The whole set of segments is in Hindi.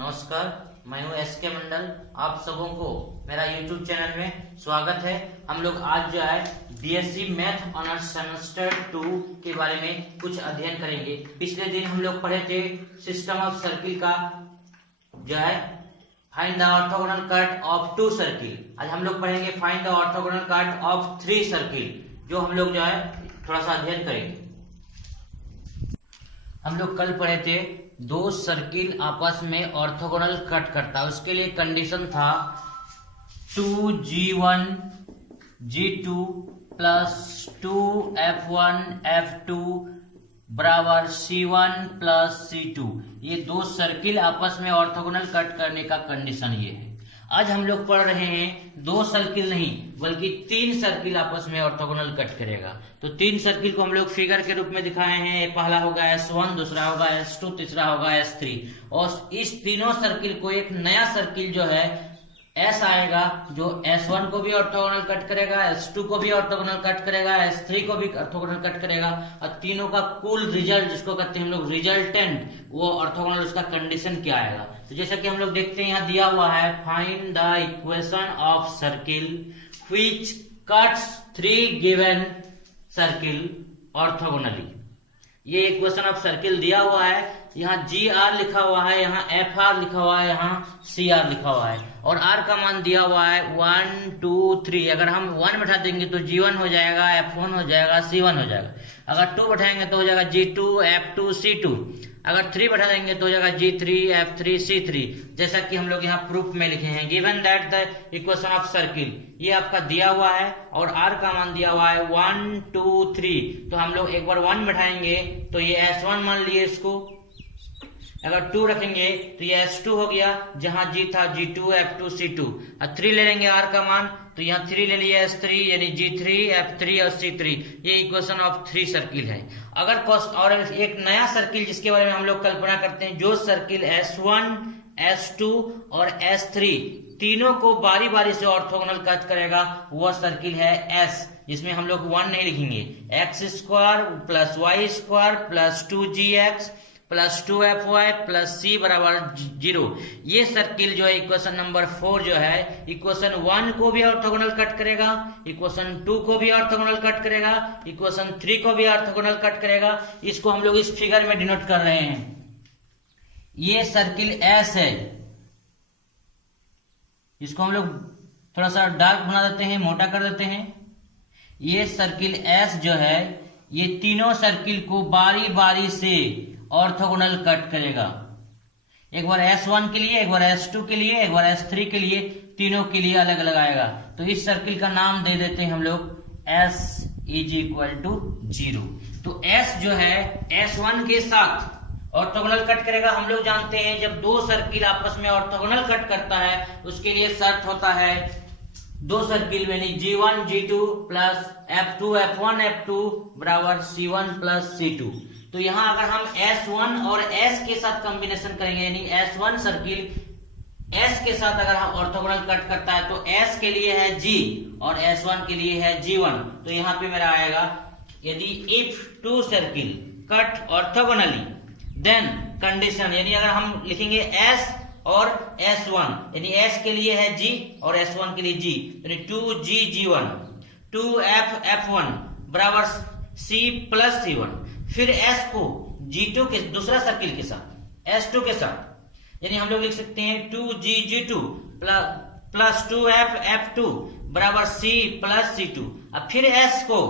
नमस्कार, मैं हूं एस के मंडल। आप सबों को मेरा YouTube चैनल में स्वागत है। हम लोग आज जो है बीएससी मैथ ऑनर्स सेमेस्टर 2 के बारे में कुछ अध्ययन करेंगे। पिछले दिन हम लोग पढ़े थे सिस्टम ऑफ सर्किल का जो है find the orthogonal cut off 2 circle. आज हम लोग पढ़ेंगे find the orthogonal cut off 3 circle, जो हम लोग जो है थोड़ा सा अध्ययन करेंगे। हम लोग कल पढ़े थे 2 सर्किल आपस में ऑर्थोगोनल कट करता है, उसके लिए कंडीशन था 2G1 G2 plus 2F1 F2 बराबर C1 प्लस C2। ये 2 सर्किल आपस में ऑर्थोगोनल कट करने का कंडीशन ये है। आज हम लोग पढ़ रहे हैं 2 सर्किल नहीं बल्कि 3 सर्किल आपस में ऑर्थोगोनल कट करेगा। तो 3 सर्किल को हम लोग फिगर के रूप में दिखाए हैं। पहला होगा S1, दूसरा होगा S2, तीसरा होगा S3। और इस तीनों सर्किल को एक नया सर्किल जो है S आएगा, जो S1 को भी ऑर्थोगोनल कट करेगा, S2 को भी ऑर्थोगोनल कट करेगा, S3 को भी ऑर्थोगोनल कट करेगा। और तीनों का कुल रिजल्ट, जिसको कहते हैं हम लोग रिजल्टेंट, वो ऑर्थोगोनल उसका कंडीशन क्या आएगा। तो जैसा कि हम लोग देखते हैं यहाँ दिया हुआ है find the equation of circle which cuts 3 given circle orthogonally. ये इक्वेशन ऑफ सर्किल दिया हुआ है। यहाँ GR लिखा हुआ है, यहाँ FR लिखा हुआ है, यहाँ CR लिखा हुआ है और R का मान दिया हुआ है 1 2 3। अगर हम 1 बैठा देंगे तो G1 हो जाएगा, F1 हो जाएगा, C1 हो जाएगा। अगर 2 बैठाएंगे तो हो जाएगा G2 F2 C2। अगर 3 बैठा देंगे तो हो जाएगा G3 F3 C3। जैसा कि हम लोग यहाँ प्रूफ में लिखे हैं given that the equation of circle, ये आपका दिया हुआ है और R का मान दिया हुआ है 1 2 3। तो हम लोग एक बार 1 बैठाएंगे तो ये S1 मान लिए इसको। अगर 2 रखेंगे तो ये S2 हो गया, जहां G था G2 F2 C2। और 3 ले लेंगे R का मान, तो यहाँ 3 ले लिए S3 यानी G3 F3 और C3। ये इक्वेशन ऑफ 3 सर्किल है। अगर और एक नया सर्किल जिसके बारे में हम लोग कल्पना करते हैं, जो सर्किल S1 S2 और S3 तीनों को बारी बारी से ऑर्थोगोनल कट करेगा, वह सर्किल है S, जिसमें हम लोग 1 नहीं लिखेंगे। x² plus y² plus 2gx plus 2fy plus c बराबर 0। ये सर्किल जो है इक्वेशन नंबर 4 जो है, इक्वेशन 1 को भी ऑर्थोगोनल कट करेगा, इक्वेशन 2 को भी ऑर्थोगोनल कट करेगा, इक्वेशन 3 को भी ऑर्थोगोनल कट करेगा। इसको हम लोग इस फिगर में डिनोट कर रहे हैं। ये सर्किल S है, इसको हम लोग थोड़ा सा डार्क बना देते हैं, मोटा कर देते हैं। ये सर्किल S जो है, ये तीनों सर्किल को बारी बारी से ऑर्थोगोनल कट करेगा। एक बार S1 के लिए, एक बार S2 के लिए, एक बार S3 के लिए, तीनों के लिए अलग अलग आएगा। तो इस सर्किल का नाम दे देते हैं हम लोग S = 0। तो S जो है S1 के साथ ऑर्थोगोनल कट करेगा। हम लोग जानते हैं जब 2 सर्किल आपस में ऑर्थोगोनल कट करता है, उसके लिए शर्त होता है 2 सर्किल यानी G1 G2 plus F2 F1 F2 बराबर C1 प्लस C2। तो यहाँ अगर हम S1 और S के साथ कॉम्बिनेशन करेंगे, यानी S1 सर्किल S के साथ अगर हम ऑर्थोगोनल कट करता है, तो S के लिए है G और S1 के लिए है G1। तो यहाँ पे मेरा आएगा यदि if 2 circle cut orthogonally then condition, यानी अगर हम लिखेंगे S और S1, यानी S के लिए है G और S1 के लिए G, यानी 2G G1 2F F1 बराबर C प्लस C1। फिर S को G2 के दूसरा सर्किल के साथ S2 के साथ, यानी हम लोग लिख सकते हैं 2G G2 plus 2F F2 बराबर C प्लस C2। अब फिर S को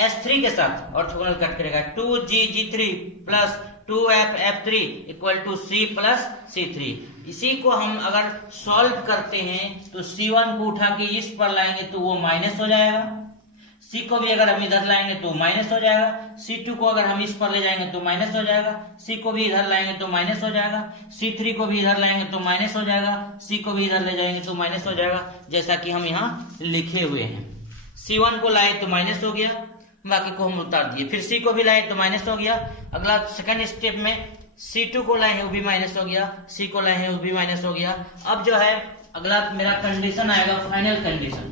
S3 के साथ ऑर्थोगोनल कट करेगा, 2G G3 plus 2F F3 = C plus C3। इसी को हम अगर सॉल्व करते हैं तो C1 को उठा के इस पर लाएंगे तो वो माइनस हो जाएगा, C को भी अगर हम इधर लाएंगे तो माइनस हो जाएगा, C2 को अगर हम इस पर ले जाएंगे तो माइनस हो जाएगा, C को भी इधर लाएंगे तो माइनस हो जाएगा, C3 को भी इधर लाएंगे तो माइनस हो जाएगा, C को भी इधर ले जाएंगे तो माइनस हो जाएगा, जैसा कि हम यहाँ लिखे हुए हैं। C1 को लाए तो माइनस हो गया, बाकी को हम उतार दिए। फिर C को भी लाए तो माइनस हो गया। अगला सेकंड स्टेप में C2 को लाए हैं, वो भी माइनस हो गया, C को लाए हैं, वो भी माइनस हो गया। अब जो है अगला मेरा कंडीशन आएगा, final condition.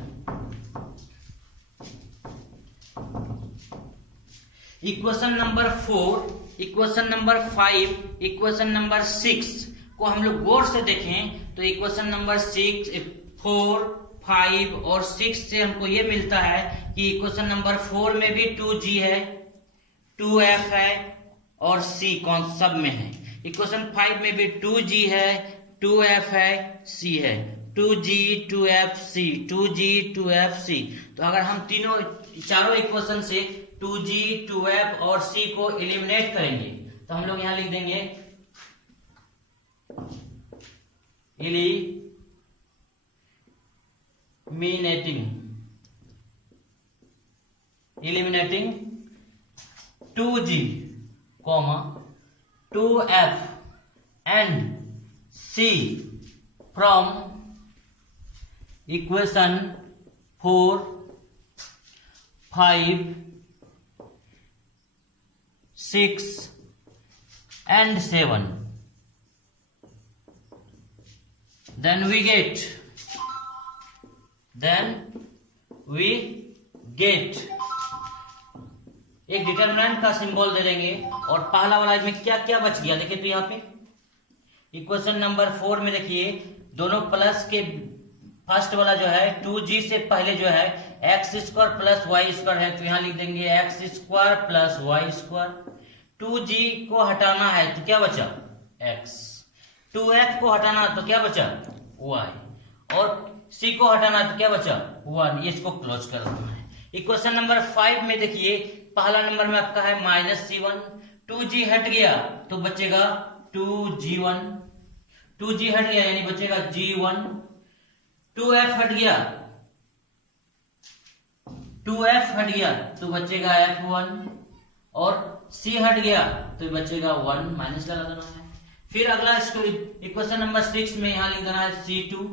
Equation number 4, equation number 5, equation number 6 को हम लोग गौर से देखें तो इक्वेशन नंबर 6, 4, 5 और 6 से हमको ये मिलता है कि इक्वेशन नंबर 4 में भी 2g है, 2f है और c कौन सब में है। इक्वेशन 5 में भी 2g है, 2f है, c है, 2g 2f c, 2g 2f c। तो अगर हम चारों इक्वेशन से 2g 2f और c को एलिमिनेट करेंगे तो हम लोग यहां लिख देंगे eliminating 2g, 2f and c from equation 4, 5, 6 and 7, then we get एक डिटरमिनेंट का सिंबल दे देंगे और पहला वाला में क्या क्या बच गया देखिए। तो यहाँ पे इक्वेशन नंबर 4 में देखिए दोनों प्लस के फर्स्ट वाला जो है 2g से पहले जो है x square plus Y square है, तो यहाँ लिख देंगे x square plus Y square. 2g को हटाना है तो क्या बचा x, 2f को हटाना तो क्या बचा y और c को हटाना तो क्या बचा 1। इसको क्लोज कर देना है। इक्वेशन नंबर 5 में देखिए पहला नंबर में आपका है -c1, 2g हट गया तो बचेगा 2g1, 2g हट गया यानी बचेगा g1, 2f हट गया, 2f हट गया तो बचेगा f1 और c हट गया तो बचेगा 1, माइनस लगा देना है। फिर अगला इक्वेशन नंबर 6 में यहां लिख देना है c2,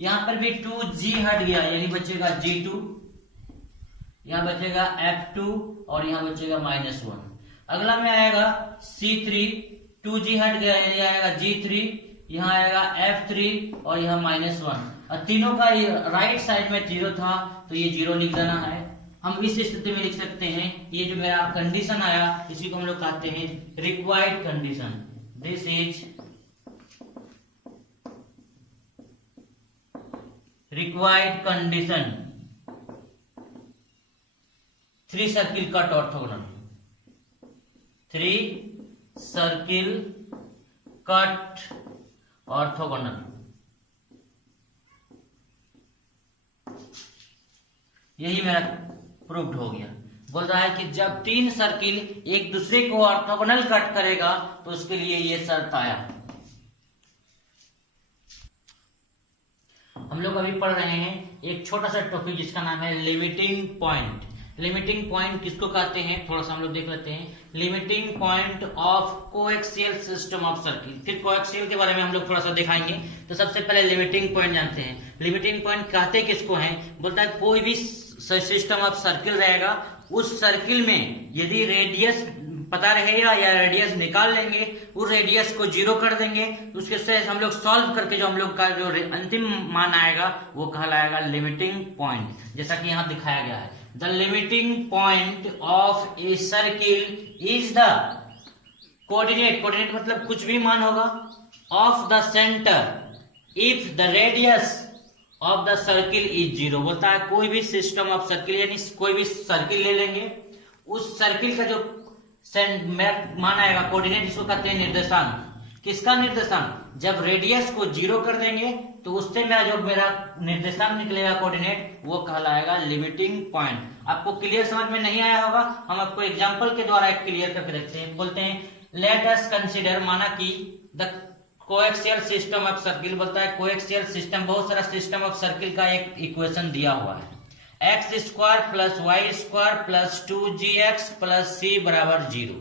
यहां पर भी 2g हट गया यानी बचेगा g2, यहां बचेगा f2 और यहां बचेगा -1। अगला में आएगा c3, 2g हट गया यानी आएगा g3, यहाँ आएगा f3 और यहाँ -1 और तीनों का राइट साइड में 0 था तो ये 0 लिख देना है। हम इस स्थिति में लिख सकते हैं ये जो मेरा कंडीशन आया इसी को हम लोग कहते हैं required condition. This is required condition 3 circle cut orthogonal, 3 circle cut orthogonal. यही मेरा प्रूव्ड हो गया। बोल रहा है कि जब 3 सर्किल एक दूसरे को ऑर्थोगोनल कट करेगा तो उसके लिए ये शर्त आया। हम लोग अभी पढ़ रहे हैं एक छोटा सा टॉपिक जिसका नाम है लिमिटिंग पॉइंट। लिमिटिंग पॉइंट किसको कहते हैं थोड़ा सा हम लोग देख लेते हैं। Limiting point of coaxial system of circle, फिर कोएक्सियल के बारे में हम लोग थोड़ा सा दिखाएंगे। तो सबसे पहले लिमिटिंग पॉइंट जानते हैं। लिमिटिंग पॉइंट कहते किसको हैं, बोलता है कोई भी सिस्टम ऑफ सर्किल रहेगा उस सर्किल में यदि रेडियस पता रहेगा या रेडियस निकाल लेंगे, उस रेडियस को 0 कर देंगे, उसके से हम लोग सॉल्व करके जो हम लोग का जो अंतिम मान आएगा वो कहलाएगा लिमिटिंग पॉइंट, जैसा कि यहाँ दिखाया गया है। The limiting point of a circle is the coordinate मतलब कुछ भी मान होगा of the centre if the radius of the circle is 0। बोलता है कोई भी सिस्टम ऑफ सर्किल यानी कोई भी सर्किल ले लेंगे, उस सर्किल का जो मान आएगा कोऑर्डिनेट, इसको कहते हैं निर्देशांक। किसका निर्देशांक, जब रेडियस को 0 कर देंगे तो उससे मेरा जो मेरा निर्देशांक निकलेगा कोऑर्डिनेट वो कहलाएगा लिमिटिंग पॉइंट। आपको क्लियर समझ में नहीं आया होगा, हम आपको एग्जांपल के द्वारा क्लियर करके देखते हैं। बोलते हैं लेट अस कंसीडर, माना कि the coaxial system of circle. बोलता है कोएक्सियल सिस्टम, बहुत सारा सिस्टम ऑफ सर्किल का एक इक्वेशन दिया हुआ है x square plus Y square plus 2gx plus c बराबर 0।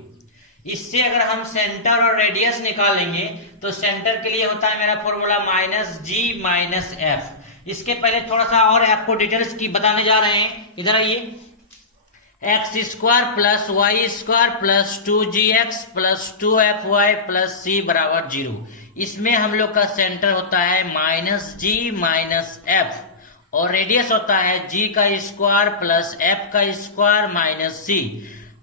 इससे अगर हम सेंटर और रेडियस निकालेंगे तो सेंटर के लिए होता है मेरा फॉर्मूला -g-f। इसके पहले थोड़ा सा और आपको डिटेल्स की बताने जा रहे हैं, इधर आइए। X square plus Y square plus 2gx plus 2fy plus c बराबर 0। इसमें हम लोग का सेंटर होता है -g-f और रेडियस होता है g का स्क्वायर प्लस f का स्क्वायर माइनस c।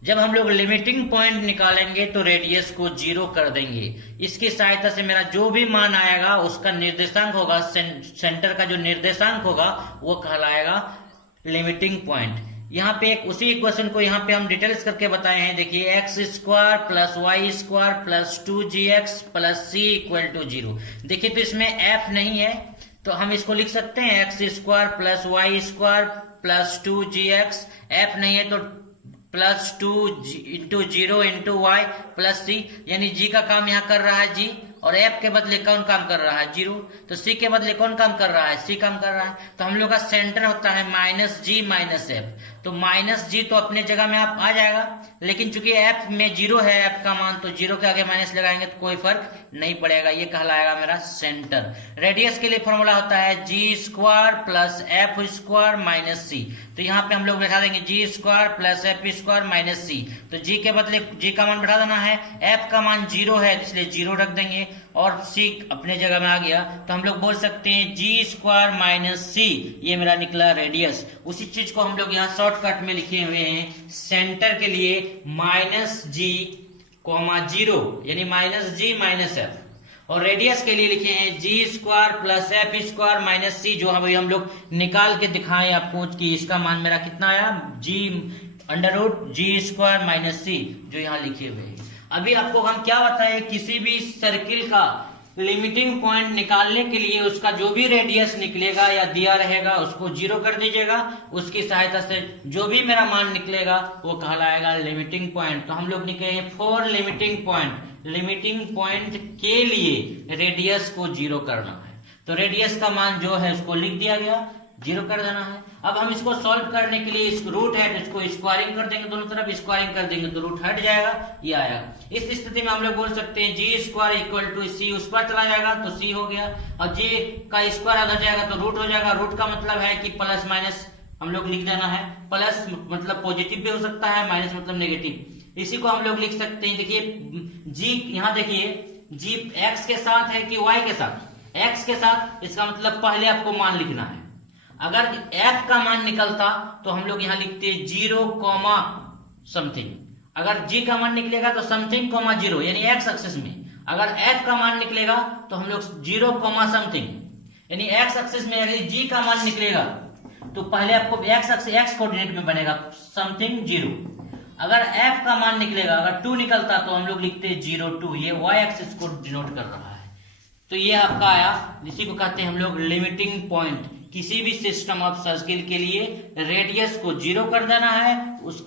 जब हम लोग लिमिटिंग पॉइंट निकालेंगे तो रेडियस को 0 कर देंगे। इसकी सहायता से मेरा जो भी मान आएगा उसका निर्देशांक होगा, सेंटर का जो निर्देशांक होगा वो कहलाएगा लिमिटिंग पॉइंट। यहाँ पे एक उसी इक्वेशन को यहाँ पे हम डिटेल्स करके बताए हैं। देखिए X square plus Y square plus 2gx plus C equal to 0। देखिए तो इसमें एफ नहीं है तो हम इसको लिख सकते हैं X square plus Y square plus 2gx। F नहीं है तो plus 2 into 0 into Y plus सी, यानी जी का काम यहाँ कर रहा है जी, और एफ के बदले कौन काम कर रहा है 0, तो सी के बदले कौन काम कर रहा है सी काम कर रहा है। तो हम लोग का सेंटर होता है माइनस जी माइनस एफ, तो माइनस जी तो अपने जगह में आप आ जाएगा, लेकिन चूंकि एफ में 0 है एफ का मान, तो 0 के आगे माइनस लगाएंगे तो कोई फर्क नहीं पड़ेगा, ये कहलाएगा मेरा सेंटर। रेडियस के लिए फॉर्मूला होता है जी square plus f square minus सी, तो यहाँ पे हम लोग बैठा देंगे जी square plus f square minus सी, तो जी के बदले जी का मान बैठा देना है, एफ का मान 0 है इसलिए 0 रख देंगे और सी अपने जगह में आ गया, तो हम लोग बोल सकते हैं जी स्क्वायर माइनस सी, ये मेरा निकला रेडियस। उसी चीज को हम लोग यहाँ शॉर्टकट में लिखे हुए हैं, सेंटर के लिए माइनस जी कॉमा 0 यानी माइनस जी माइनस एफ, और रेडियस के लिए लिखे हैं g square plus f square minus c, जो अभी हम लोग निकाल के दिखाएं आपको कि इसका मान मेरा कितना आया, जी अंडर रूट जी स्क्वायर माइनस सी, जो यहाँ लिखे हुए हैं। अभी आपको हम क्या बताएं, किसी भी सर्किल का लिमिटिंग पॉइंट निकालने के लिए उसका जो भी रेडियस निकलेगा या दिया रहेगा उसको 0 कर दीजिएगा, उसकी सहायता से जो भी मेरा मान निकलेगा वो कहलाएगा लिमिटिंग पॉइंट। तो हम लोग लिखे for limiting point, limiting point के लिए रेडियस को 0 करना है, तो रेडियस का मान जो है उसको लिख दिया गया, 0 कर देना है। अब हम इसको सॉल्व करने के लिए इस रूट है तो इसको स्क्वायरिंग कर देंगे, दोनों तरफ स्क्वायरिंग कर देंगे तो रूट हट जाएगा, ये आएगा। इस स्थिति में हम लोग बोल सकते हैं जी स्क्वायर इक्वल टू सी, उस पर चला जाएगा तो सी हो गया, और जी का स्क्वायर आधा जाएगा तो रूट हो जाएगा। रूट का मतलब है कि प्लस माइनस हम लोग लिख देना है, प्लस मतलब पॉजिटिव भी हो सकता है, माइनस मतलब नेगेटिव, इसी को हम लोग लिख सकते हैं। देखिए जी यहाँ देखिए जी एक्स के साथ है कि वाई के साथ, एक्स के साथ, इसका मतलब पहले आपको मान लिखना है। अगर एफ का मान निकलता तो हम लोग यहाँ लिखते 0 कॉमा समथिंग, अगर जी का मान निकलेगा तो समथिंग कॉमा 0 यानी एक्स एक्सिस में, अगर एफ का मान निकलेगा तो हम लोग 0 कॉमा समथिंग यानी एक्स एक्सिस में, यदि जी का मान निकलेगा तो पहले आपको एक्स कोऑर्डिनेट में बनेगा समथिंग 0, अगर एफ का मान निकलेगा, अगर 2 निकलता तो हम लोग लिखते 0 2, ये वाई एक्सिस को डिनोट कर रहा है। तो ये आपका आया, इसी को कहते हैं हम लोग लिमिटिंग पॉइंट। किसी भी सिस्टम ऑफ सर्किल के लिए रेडियस को 0 कर देना है,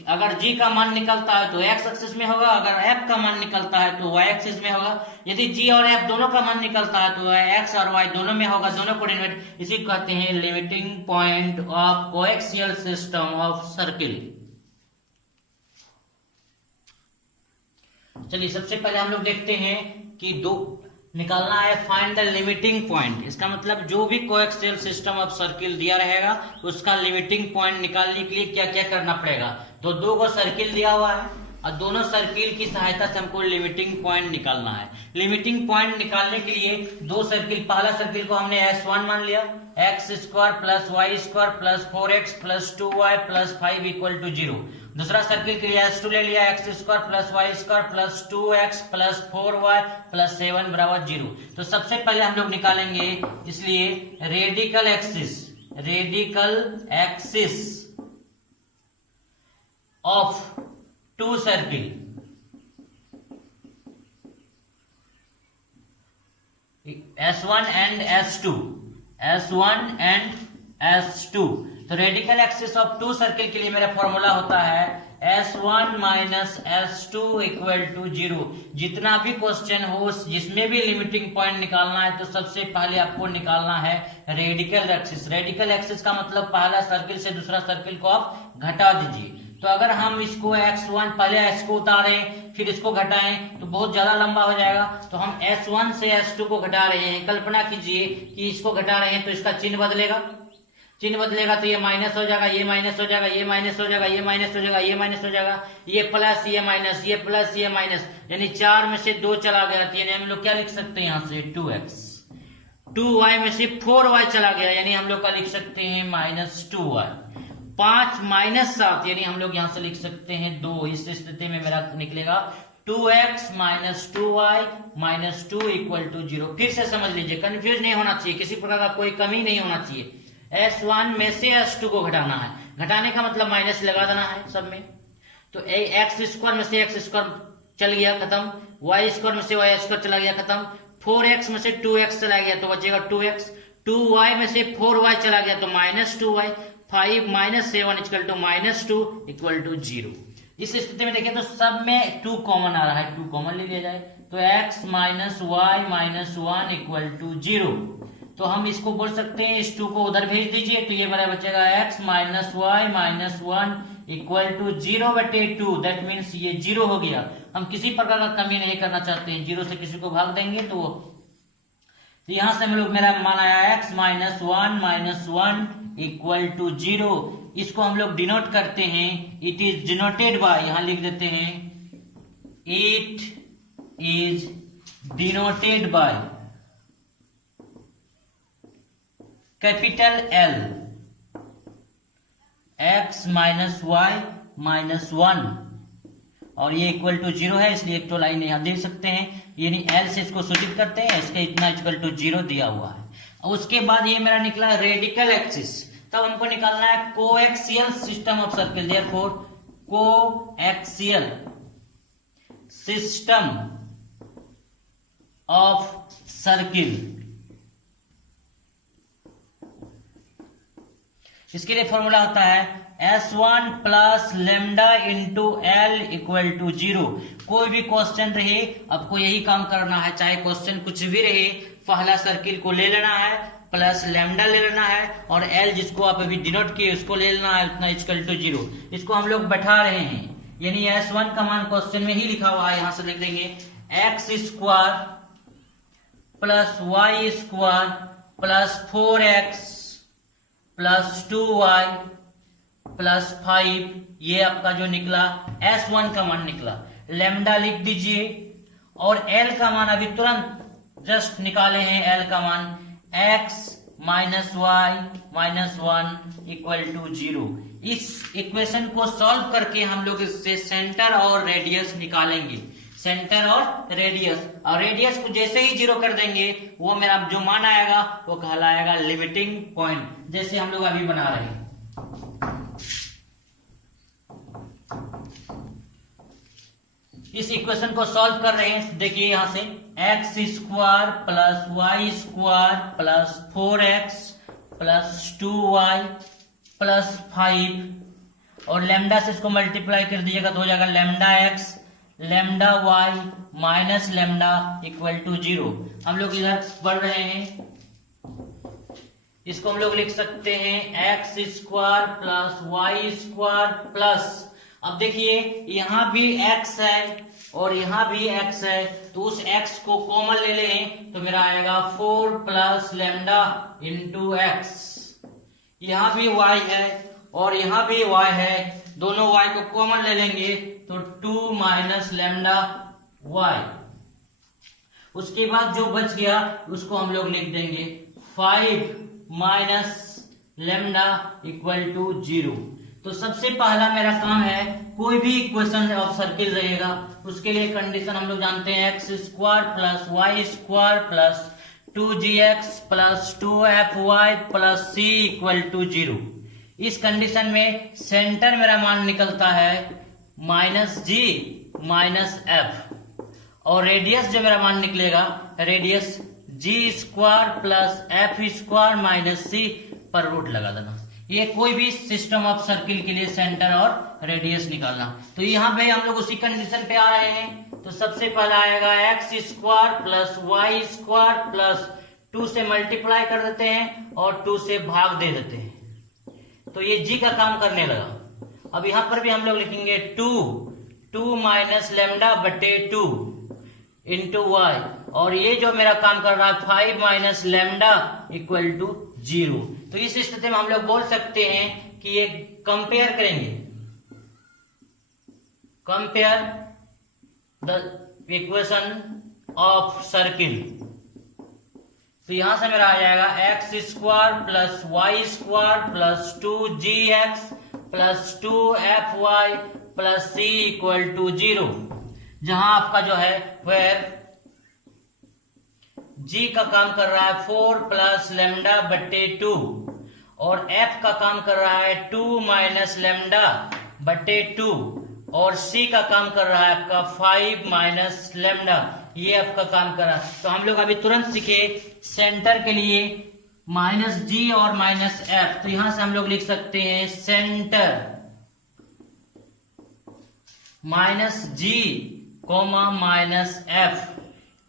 अगर जी का मान निकलता है तो एक्स एक्सिस में होगा, अगर एफ का मान निकलता है तो वाई एक्सिस में होगा, यदि जी और एफ दोनों का मान निकलता है तो एक्स और वाई दोनों में होगा, दोनों कोऑर्डिनेट, इसी को कहते हैं limiting point of coaxial system of circle. चलिए सबसे पहले हम लोग देखते हैं कि दो निकालना है, फाइंड द लिमिटिंग पॉइंट। इसका मतलब जो भी कोएक्सियल सिस्टम ऑफ सर्किल दिया रहेगा उसका लिमिटिंग पॉइंट निकालने के लिए क्या क्या करना पड़ेगा। तो दो को सर्किल दिया हुआ है और दोनों सर्किल की सहायता से हमको लिमिटिंग पॉइंट निकालना है। लिमिटिंग पॉइंट निकालने के लिए दो सर्किल, पहला सर्किल को हमने S1 मान लिया, X square plus Y square plus 4x plus 2y plus 5 equal to 0। दूसरा सर्किल के लिए S2 ले लिया, X square plus Y square plus 2x plus 4y plus 7 बराबर 0। तो सबसे पहले हम लोग निकालेंगे, इसलिए radical axis of two circle, S1 and S2, S1 and S2। तो radical axis of two circle के लिए मेरा फॉर्मूला होता है S1 minus S2 equal to 0। जितना भी क्वेश्चन हो जिसमें भी लिमिटिंग पॉइंट निकालना है तो सबसे पहले आपको निकालना है रेडिकल एक्सिस। रेडिकल एक्सिस का मतलब पहला सर्किल से दूसरा सर्किल को आप घटा दीजिए। तो अगर हम इसको x1 पहले s को उतारें फिर इसको घटाएं तो बहुत ज्यादा लंबा हो जाएगा, तो हम S1 से S2 को घटा रहे हैं। कल्पना कीजिए कि इसको घटा रहे हैं तो इसका चिन्ह बदलेगा, तो ये माइनस हो जाएगा, ये माइनस हो जाएगा, ये माइनस हो जाएगा, ये माइनस हो जाएगा, ये माइनस हो जाएगा, ये प्लस ये माइनस, ये प्लस ये माइनस, यानी 4 में से 2 चला गया, यानी हम लोग क्या लिख सकते हैं यहाँ से 2x, 2y में से 4y चला गया, यानी हम लोग का लिख सकते हैं -2y। 5 माइनस 7 यानी हम लोग यहां से लिख सकते हैं 2। इस स्थिति में मेरा निकलेगा 2x minus 2y minus 2 equal to 0। फिर से समझ लीजिए, कंफ्यूज नहीं होना चाहिए, किसी प्रकार का कोई कमी नहीं होना चाहिए। S1 में से S2 को घटाना है, घटाने का मतलब माइनस लगा देना है सब में। तो एक्स स्क्वायर में से एक्स स्क्वायर चल गया खत्म, वाई स्क्वायर में से वाई स्क्वायर चला गया खत्म, 4x में से 2x चला गया तो बचेगा 2x, 2y में से 4y चला गया तो minus 2y, 5 minus 7 equal to minus 2 equal to 0। इस स्थिति में देखिए तो सब में 2 कॉमन आ रहा है, 2 कॉमन ले लिया जाए तो x minus Y minus 1 equal to 0। तो हम इसको बोल सकते हैं इस 2 को उधर भेज दीजिए तो ये मेरा बचेगा x minus Y minus 1 equal to 0/2। That means ये 0 हो गया। हम किसी प्रकार का कमी नहीं करना चाहते हैं, 0 से किसी को भाग देंगे तो यहां से हम लोग मेरा मान आया x माइनस 1 इक्वल टू 0। इसको हम लोग डिनोट करते हैं, इट इज डिनोटेड बाय, यहां लिख देते हैं it is denoted by capital L x minus Y minus 1 और ये इक्वल टू 0 है इसलिए एक तो लाइन यहां देख सकते हैं, यानी L से इसको सूचित करते हैं, इसके इतना इक्वल टू 0 दिया हुआ है। उसके बाद ये मेरा निकला रेडिकल एक्सिस, तब हमको निकालना है coaxial system of circle. Therefore coaxial system of circle, इसके लिए फॉर्मूला होता है S1 plus lambda into L equal to 0। कोई भी क्वेश्चन रहे आपको यही काम करना है, चाहे क्वेश्चन कुछ भी रहे, पहला सर्किल को ले लेना है प्लस लेमडा ले लेना है और एल जिसको आप अभी डिनोट किए उसको ले लेना है उतना इक्वल टू 0। इसको हम लोग बैठा रहे हैं, यानी S1 का मान क्वेश्चन में ही लिखा हुआ है, यहां से लिख देंगे X square plus Y square plus 4x plus 2y plus 5, ये आपका जो निकला S1 का मान निकला। लेमडा लिख दीजिए और L का मान अभी तुरंत जस्ट निकाले हैं, L का मान x minus Y minus 1 equal to 0। इस इक्वेशन को सॉल्व करके हम लोग इससे सेंटर और रेडियस निकालेंगे, सेंटर और रेडियस को जैसे ही 0 कर देंगे वो मेरा जो मान आएगा वो कहलाएगा लिमिटिंग पॉइंट, जैसे हम लोग अभी बना रहे हैं। इस इक्वेशन को सॉल्व कर रहे हैं, देखिए यहां से X square plus Y square plus 4x plus 2y plus 5 और लेमडा से इसको मल्टीप्लाई कर दीजिएगा तो हो जाएगा lambda X lambda Y minus lambda equal to 0। हम लोग इधर बढ़ रहे हैं, इसको हम लोग लिख सकते हैं X square plus Y square plus, अब देखिए यहां भी x है और यहां भी x है तो उस x को कॉमन ले लें तो मेरा आएगा 4 प्लस लेमडा इंटू एक्स। यहां भी y है और यहां भी y है, दोनों y को कॉमन ले लेंगे तो 2 माइनस लेमडा y। उसके बाद जो बच गया उसको हम लोग लिख देंगे 5 माइनस लेमडा इक्वल टू 0। तो सबसे पहला मेरा काम है, कोई भी इक्वेशन ऑफ सर्किल रहेगा उसके लिए कंडीशन हम लोग जानते हैं X square plus Y square plus 2gx plus 2fy plus c equal to 0। इस कंडीशन में सेंटर मेरा मान निकलता है माइनस g माइनस f और रेडियस जो मेरा मान निकलेगा radius g square plus f square minus c पर रूट लगा देना। ये कोई भी सिस्टम ऑफ सर्किल के लिए सेंटर और रेडियस निकालना। तो यहाँ पे हम लोग उसी कंडीशन पे आ रहे हैं, तो सबसे पहला आएगा X square plus Y square plus 2 से मल्टीप्लाई कर देते हैं और 2 से भाग दे देते हैं तो ये जी का काम करने लगा। अब यहाँ पर भी हम लोग लिखेंगे 2 माइनस लेमडा बटे 2 इंटू वाई और ये जो मेरा काम कर रहा है 5 माइनस लेमडा इक्वल टू 0। तो इस स्थिति में हम लोग बोल सकते हैं कि ये कंपेयर करेंगे, compare the equation of circle. तो यहां से मेरा आ जाएगा X square plus Y square plus 2gx plus 2Fy plus C equal to 0, जहां आपका जो है वेयर G का काम कर रहा है 4 प्लस लेमडा बट्टे 2 और F का काम कर रहा है 2 माइनस लेमडा बट्टे 2 और C का काम कर रहा है आपका 5 माइनस लेमडा, ये आपका काम कर रहा है। तो हम लोग अभी तुरंत सीखे सेंटर के लिए माइनस G और माइनस F, तो यहां से हम लोग लिख सकते हैं centre minus G comma minus F।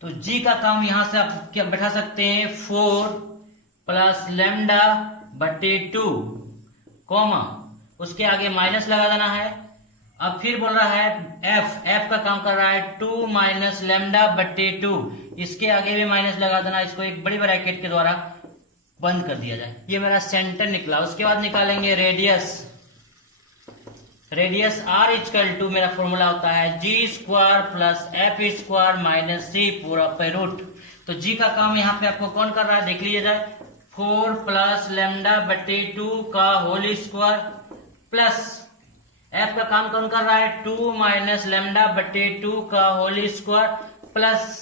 तो G का काम यहां से आप क्या बैठा सकते हैं 4 प्लस लेमडा बटे 2 कोमा उसके आगे माइनस लगा देना है। अब फिर बोल रहा है F का काम कर रहा है 2 माइनस लेमडा बटे 2, इसके आगे भी माइनस लगा देना, इसको एक बड़ी ब्रैकेट के द्वारा बंद कर दिया जाए। ये मेरा सेंटर निकला। उसके बाद निकालेंगे radius. Radius R equal to मेरा फॉर्मूला होता है G square plus F square minus C पूरा पे रूट। तो G का काम यहाँ पे आपको कौन कर रहा है देख लीजिए जाए, 4 प्लस लेमडा बटे 2 का होल स्क्वायर प्लस F का काम कौन कर रहा है 2 माइनस लेमडा बटे 2 का whole square plus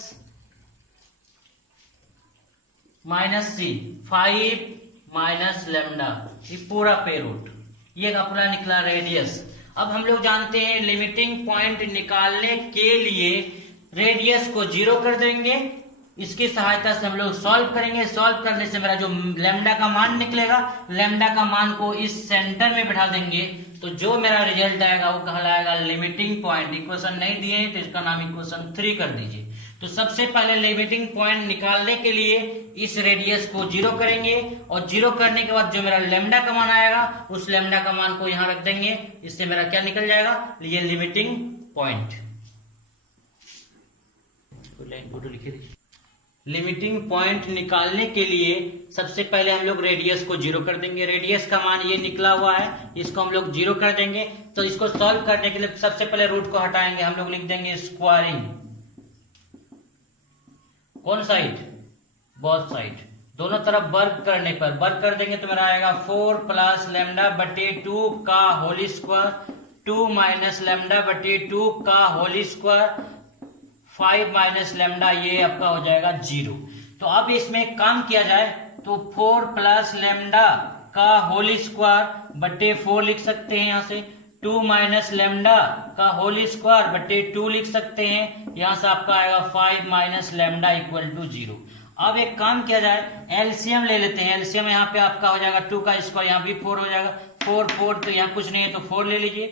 minus C 5 minus lambda, ये पूरा पे रूट। ये अपना निकला रेडियस। अब हम लोग जानते हैं लिमिटिंग पॉइंट निकालने के लिए रेडियस को 0 कर देंगे, इसकी सहायता से हम लोग सॉल्व करेंगे। सॉल्व करने से मेरा जो लेमडा का मान निकलेगा, लेमडा का मान को इस सेंटर में बैठा देंगे, तो जो मेरा रिजल्ट आएगा वो कहलाएगा लिमिटिंग पॉइंट। इक्वेशन नहीं दिए तो इसका नाम इक्वेशन 3 कर दीजिए। तो सबसे पहले लिमिटिंग पॉइंट निकालने के लिए इस रेडियस को 0 करेंगे और 0 करने के बाद जो मेरा लेमडा का मान आएगा उस लेमडा का मान को यहां रख देंगे, इससे मेरा क्या निकल जाएगा, ये लिमिटिंग पॉइंट। लिमिटिंग पॉइंट निकालने के लिए सबसे पहले हम लोग रेडियस को 0 कर देंगे। रेडियस का मान ये निकला हुआ है, इसको हम लोग 0 कर देंगे। तो इसको सॉल्व करने के लिए सबसे पहले रूट को हटाएंगे, हम लोग लिख देंगे स्क्वायरिंग। कौन साइड, बोथ साइड, दोनों तरफ वर्ग करने पर वर्ग कर देंगे तो मेरा आएगा 4 प्लस लेमडा बटे 2 का होल स्क्वायर 2 माइनस लेमडा बटे 2 का होल स्क्वायर 5 माइनस लेमडा, ये आपका हो जाएगा 0। तो अब इसमें काम किया जाए तो 4 प्लस लेमडा का होल स्क्वायर बटे 4 लिख सकते हैं, यहां से 2 माइनस लेमडा का होल स्क्वायर बटे 2 लिख सकते हैं, यहां से आपका आएगा 5 माइनस लेमडा इक्वल टू 0। अब एक काम किया जाए, एलसीएम ले लेते हैं। एलसीएम यहाँ पे आपका हो जाएगा 2 का स्क्वायर, यहाँ भी 4 हो जाएगा, 4 तो यहाँ कुछ नहीं है तो 4 ले लीजिए।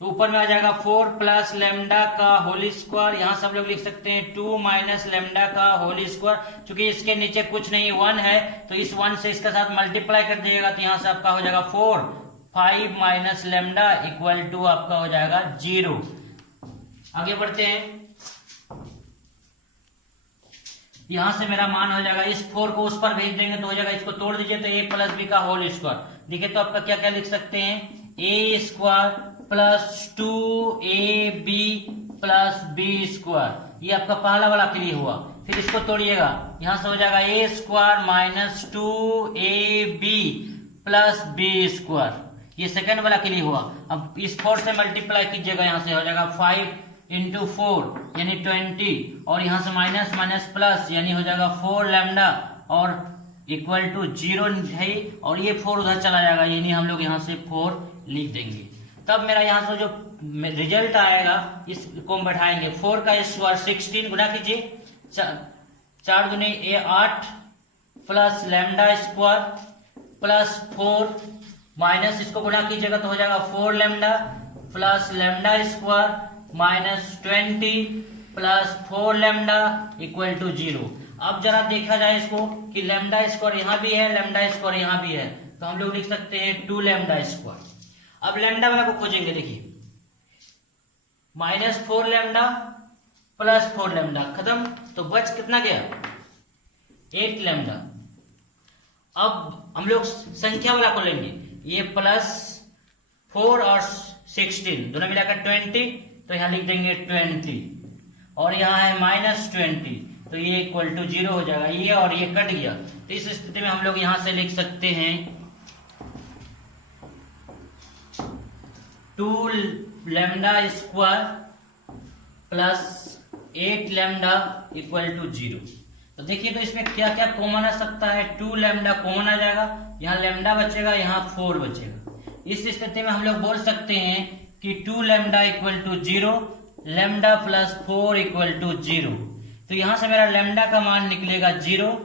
तो ऊपर में आ जाएगा 4 प्लस लेमडा का होल स्क्वायर, यहाँ सब लोग लिख सकते हैं 2 माइनस लेमडा का होल स्क्वायर। चूंकि इसके नीचे कुछ नहीं 1 है तो इस 1 से इसके साथ मल्टीप्लाई कर दीजिएगा, तो यहाँ से आपका हो जाएगा 4 5 माइनस लेमडा इक्वल टू आपका हो जाएगा 0। आगे बढ़ते हैं, यहां से मेरा मान हो जाएगा, इस 4 को उस पर भेज देंगे तो हो जाएगा, इसको तोड़ दीजिए तो a प्लस बी का होल स्क्वायर। देखिए तो आपका क्या क्या लिख सकते हैं, a square plus 2ab plus B square, ये आपका पहला वाला क्लियर हुआ। फिर इसको तोड़िएगा, यहां से हो जाएगा a square minus 2ab plus B square, ये सेकंड वाला क्लियर हुआ। अब इस 4 से मल्टीप्लाई कीजिएगा, यहां से हो जाएगा 5 इंटू 4 यानी 20 और यहां से माइनस माइनस प्लस यानी हो जाएगा 4 लेमडा और इक्वल टू 0 है, और ये 4 उधर चला जाएगा, यानी हम लोग यहां से 4 लिख देंगे। तब मेरा यहां से जो रिजल्ट आएगा इसको हम बैठाएंगे, 4 का स्क्वायर 16 गुना कीजिए, 4 दूनी 8 plus lambda square plus 4 minus इसको गुना कीजिएगा तो हो जाएगा 4 lambda plus lambda square minus 20 plus 4 lambda equal to 0। अब जरा देखा जाए इसको कि लेमडा स्क्वायर यहां भी है, लेमडा स्क्वायर यहां भी है, तो हम लोग लिख सकते हैं 2 लेमडा स्क्वायर। अब लेमडा वाला को खोजेंगे, देखिए माइनस 4 लेमडा प्लस 4 लेमडा खत्म, तो बच कितना गया 8 लेमडा। अब हम लोग संख्या वाला को लेंगे, ये प्लस 4 और 16 दोनों मिलाकर 20, तो यहां लिख देंगे 20 और यहां है माइनस 20, तो ये इक्वल टू 0 हो जाएगा, ये और ये कट गया। तो इस स्थिति में हम लोग यहां से लिख सकते हैं 2 lambda square plus 8 lambda equal to 0। तो देखिए तो इसमें क्या क्या कॉमन आ सकता है। 2 लैम्डा कॉमन आ जाएगा, यहाँ लैम्डा बचेगा, यहाँ 4 बचेगा। इस स्थिति में हम लोग बोल सकते हैं कि 2 lambda equal to 0, lambda plus 4 equal to 0। तो यहां से मेरा लैम्डा का मान निकलेगा 0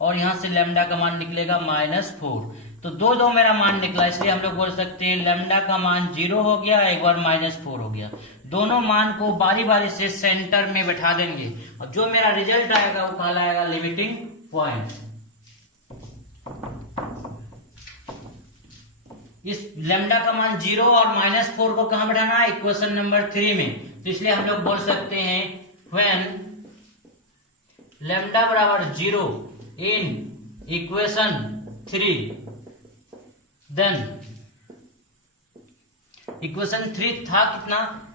और यहां से लैम्डा का मान निकलेगा -4। तो दो मेरा मान निकला, इसलिए हम लोग बोल सकते हैं लैम्डा का मान 0 हो गया, एक बार -4 हो गया। दोनों मान को बारी बारी से सेंटर में बैठा देंगे और जो मेरा रिजल्ट आएगा वो कहलाएगा लिमिटिंग पॉइंट। इस लैम्डा का मान 0 और -4 को कहां बैठाना है? इक्वेशन नंबर 3 में। तो इसलिए हम लोग बोल सकते हैं व्हेन लैम्डा बराबर 0 इन इक्वेशन 3, देन इक्वेशन 3 था कितना?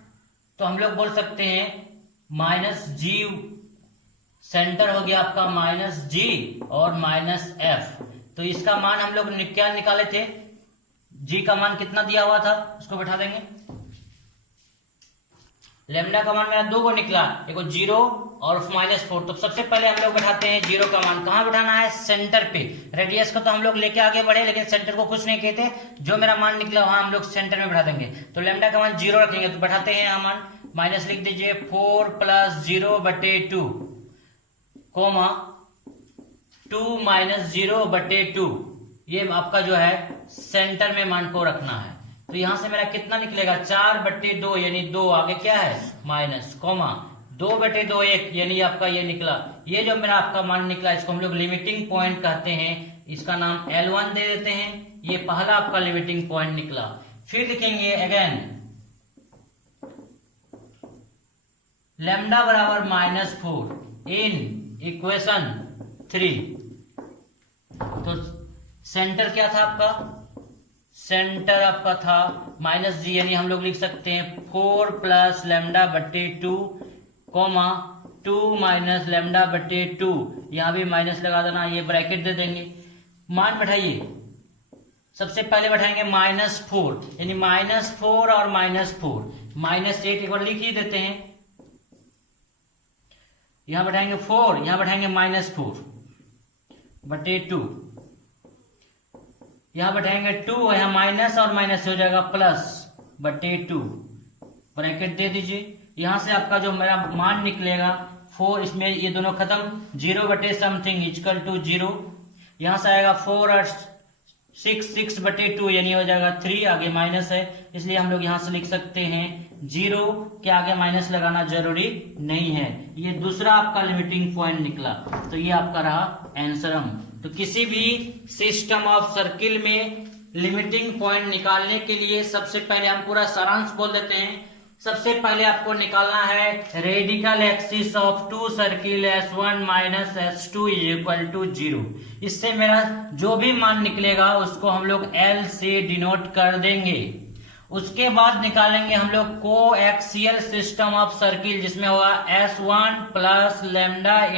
तो हम लोग बोल सकते हैं -g, सेंटर हो गया आपका -g और -f। तो इसका मान हम लोग क्या निकाले थे? g का मान कितना दिया हुआ था उसको बैठा देंगे। लैम्डा का मान मेरा 2 को निकला, एक 0 और -4। तो सबसे पहले हम लोग बैठाते हैं 0 का मान। कहां बैठाना है? सेंटर पे। रेडियस को तो हम लोग लेके आगे बढ़े, लेकिन सेंटर को कुछ नहीं कहते। जो मेरा मान निकला वहां हम लोग सेंटर में बैठा देंगे। तो लैम्डा का मान 0 रखेंगे, तो बैठाते हैं यहाँ मान, माइनस लिख दीजिए 4 + 0/2 कोमा 2 - 0/2। ये आपका जो है सेंटर में मान को रखना है। तो यहां से मेरा कितना निकलेगा? 4/2 यानी 2, आगे क्या है माइनस, कोमा 2/2 1 यानी आपका ये निकला। ये जो मेरा आपका मान निकला इसको हम लोग लिमिटिंग पॉइंट कहते हैं। इसका नाम L1 दे देते हैं। ये पहला आपका लिमिटिंग पॉइंट निकला। फिर लिखेंगे अगेन लैम्डा बराबर -4 इन इक्वेशन 3। तो सेंटर क्या था आपका? सेंटर आपका था -g, यानी हम लोग लिख सकते हैं 4 + λ/2 कोमा 2 - λ/2। यहां भी माइनस लगा देना, ये ब्रैकेट दे देंगे। मान बैठाइए, सबसे पहले बैठाएंगे -4 यानी -4 और -4, -8 एक बार लिख ही देते हैं। यहां बैठाएंगे 4, यहां बैठाएंगे -4/2, यहां बैठाएंगे 2, यहां माइनस और माइनस हो जाएगा +/2, ब्रैकेट दे दीजिए। यहां से आपका जो मेरा मान निकलेगा 4, इसमें ये दोनों खत्म, 0/something = 0। यहां से आएगा 4 और 6/2 यानी हो जाएगा 3, आगे माइनस है, इसलिए हम लोग यहां से लिख सकते हैं 0 के आगे माइनस लगाना जरूरी नहीं है। ये दूसरा आपका लिमिटिंग पॉइंट निकला। तो ये आपका रहा आंसरम। तो किसी भी सिस्टम ऑफ सर्किल में लिमिटिंग पॉइंट निकालने के लिए सबसे पहले हम पूरा सारांश बोल देते हैं। सबसे पहले आपको निकालना है radical axis of two circle S1 - S2 = 0। इससे मेरा जो भी मान निकलेगा उसको हम लोग L से डिनोट कर देंगे। उसके बाद निकालेंगे हम लोग कोएक्सियल सिस्टम ऑफ सर्किल, जिसमें होगा S1 + लैम्डा ×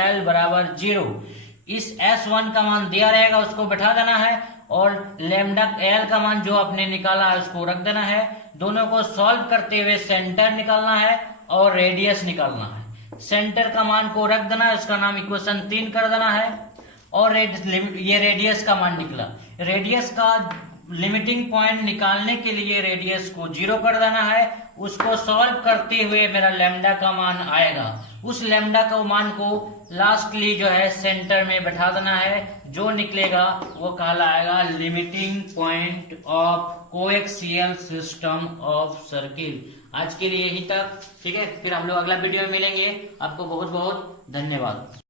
L = 0। इस S1 का मान दिया रहेगा, उसको बैठा देना है, और लैम्डा L का मान जो आपने निकाला है उसको रख देना है। दोनों को सॉल्व करते हुए सेंटर निकालना है और रेडियस निकालना है। सेंटर का मान को रख देना है, उसका नाम इक्वेशन 3 कर देना है, और ये रेडियस का मान निकला। रेडियस का लिमिटिंग पॉइंट निकालने के लिए रेडियस को 0 कर देना है। उसको सॉल्व करते हुए मेरा लैम्डा का मान आएगा। उस लैम्डा का मान को लास्टली जो है सेंटर में बैठा देना है। जो निकलेगा वो कहलाएगा limiting point of coaxial system of circle. आज के लिए यही तक, ठीक है। फिर हम लोग अगला वीडियो में मिलेंगे। आपको बहुत बहुत धन्यवाद।